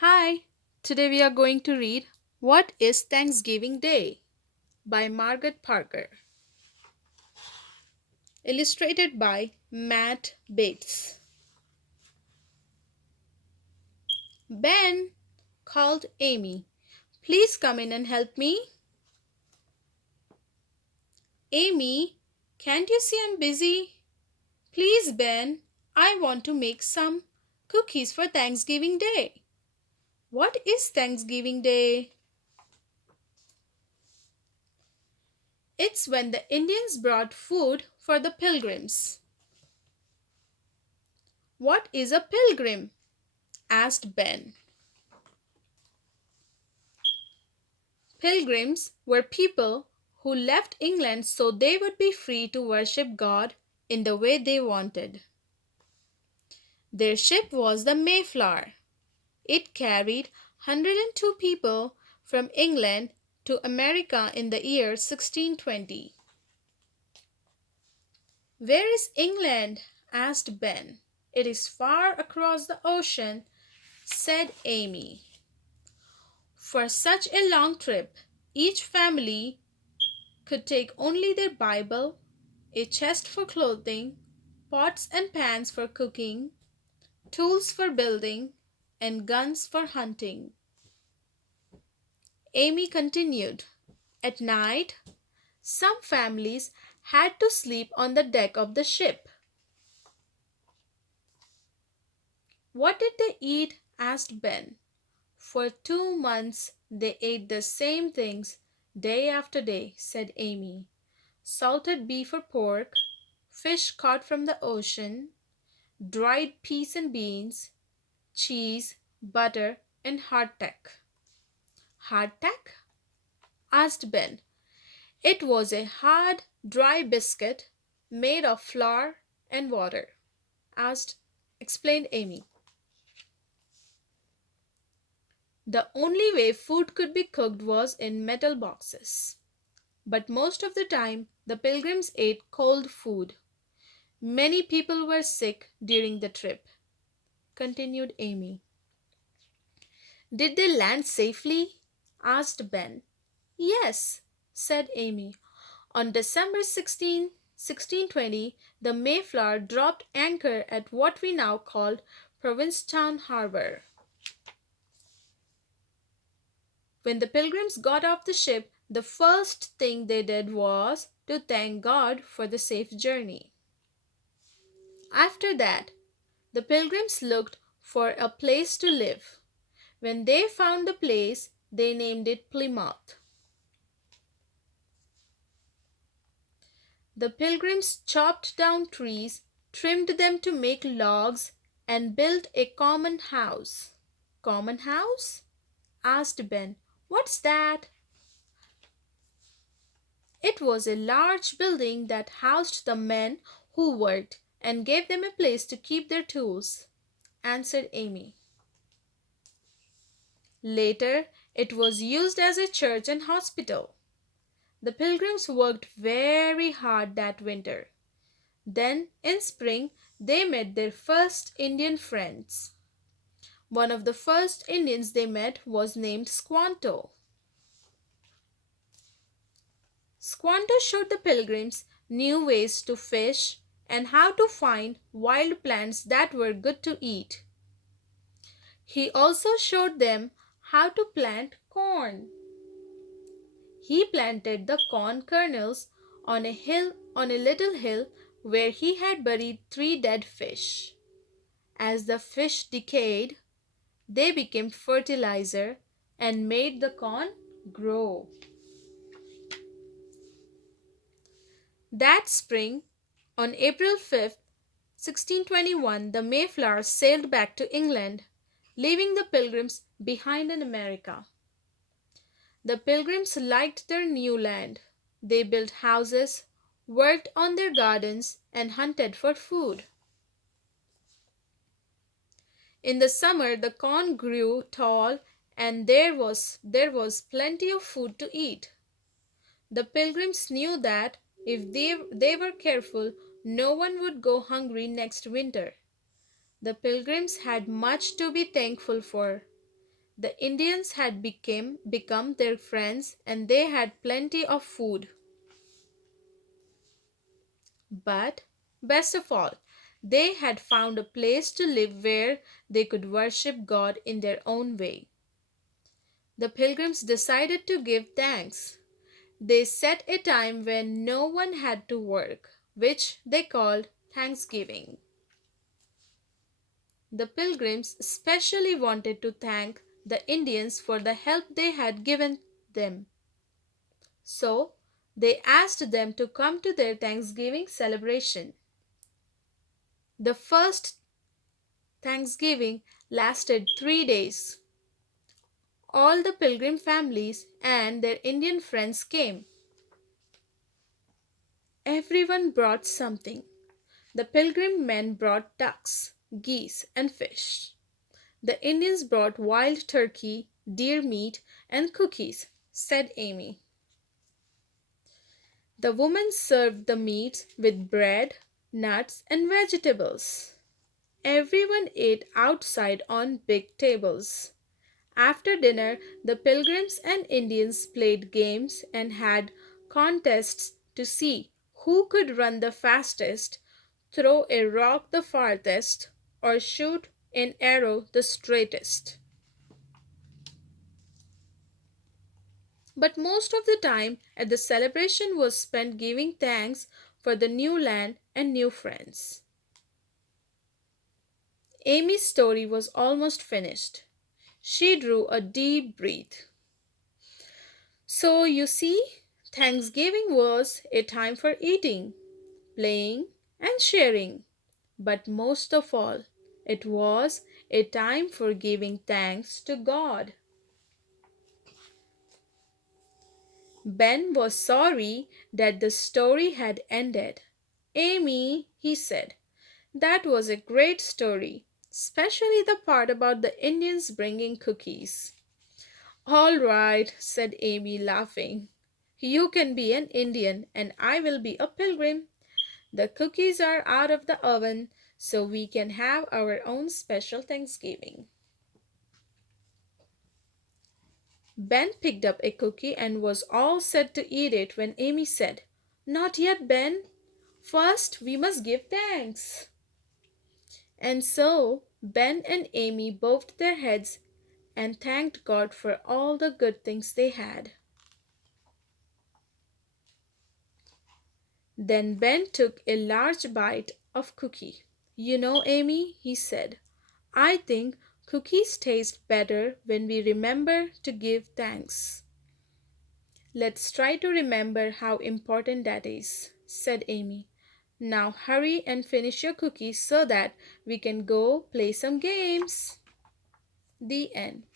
Hi, today we are going to read What is Thanksgiving Day by Margot Parker, illustrated by Matt Bates. Ben, called Amy, please come in and help me. Amy, can't you see I'm busy? Please, Ben, I want to make some cookies for Thanksgiving Day. What is Thanksgiving Day? It's when the Indians brought food for the pilgrims. What is a pilgrim? Asked Ben. Pilgrims were people who left England so they would be free to worship God in the way they wanted. Their ship was the Mayflower. It carried 102 people from England to America in the year 1620. Where is England? Asked Ben. It is far across the ocean, said Amy. For such a long trip, each family could take only their Bible, a chest for clothing, pots and pans for cooking, tools for building, and guns for hunting. Amy continued. At night, some families had to sleep on the deck of the ship. What did they eat? Asked Ben. For 2 months they ate the same things day after day, said Amy. Salted beef or pork, fish caught from the ocean, dried peas and beans, cheese, butter, and hardtack. Hardtack? Asked Ben. It was a hard, dry biscuit made of flour and water. Asked, explained Amy. The only way food could be cooked was in metal boxes. But most of the time, the pilgrims ate cold food. Many people were sick during the trip, continued Amy. Did they land safely? Asked Ben. Yes, said Amy. On December 16, 1620, the Mayflower dropped anchor at what we now call Provincetown Harbor. When the pilgrims got off the ship, the first thing they did was to thank God for the safe journey. After that, the pilgrims looked for a place to live. When they found the place, they named it Plymouth. The pilgrims chopped down trees, trimmed them to make logs, and built a common house. Common house? Asked Ben. What's that? It was a large building that housed the men who worked and gave them a place to keep their tools, answered Amy. Later, it was used as a church and hospital. The pilgrims worked very hard that winter. Then, in spring, they met their first Indian friends. One of the first Indians they met was named Squanto. Squanto showed the pilgrims new ways to fish and how to find wild plants that were good to eat. He also showed them how to plant corn. He planted the corn kernels on a little hill where he had buried 3 dead fish. As the fish decayed, they became fertilizer and made the corn grow. That spring, on April 5th, 1621, the Mayflower sailed back to England, leaving the pilgrims behind in America. The pilgrims liked their new land. They built houses, worked on their gardens, and hunted for food. In the summer, the corn grew tall and there was plenty of food to eat. The pilgrims knew that if they were careful, no one would go hungry next winter. The pilgrims had much to be thankful for. The Indians had become their friends and they had plenty of food. But, best of all, they had found a place to live where they could worship God in their own way. The pilgrims decided to give thanks. They set a time when no one had to work, which they called Thanksgiving. The pilgrims especially wanted to thank the Indians for the help they had given them. So, they asked them to come to their Thanksgiving celebration. The first Thanksgiving lasted 3 days. All the pilgrim families and their Indian friends came. Everyone brought something. The pilgrim men brought ducks, geese, and fish. The Indians brought wild turkey, deer meat, and cookies, said Amy. The women served the meats with bread, nuts, and vegetables. Everyone ate outside on big tables. After dinner, the pilgrims and Indians played games and had contests to see who could run the fastest, throw a rock the farthest, or shoot an arrow the straightest. But most of the time at the celebration was spent giving thanks for the new land and new friends. Amy's story was almost finished. She drew a deep breath. So, you see, Thanksgiving was a time for eating, playing, and sharing. But most of all, it was a time for giving thanks to God. Ben was sorry that the story had ended. Amy, he said, that was a great story, especially the part about the Indians bringing cookies. All right, said Amy, laughing. You can be an Indian and I will be a pilgrim. The cookies are out of the oven, so we can have our own special Thanksgiving. Ben picked up a cookie and was all set to eat it when Amy said, Not yet, Ben. First, we must give thanks. And so, Ben and Amy bowed their heads and thanked God for all the good things they had. Then Ben took a large bite of cookie. You know, Amy, he said, I think cookies taste better when we remember to give thanks. Let's try to remember how important that is, said Amy. Now hurry and finish your cookies so that we can go play some games. The end.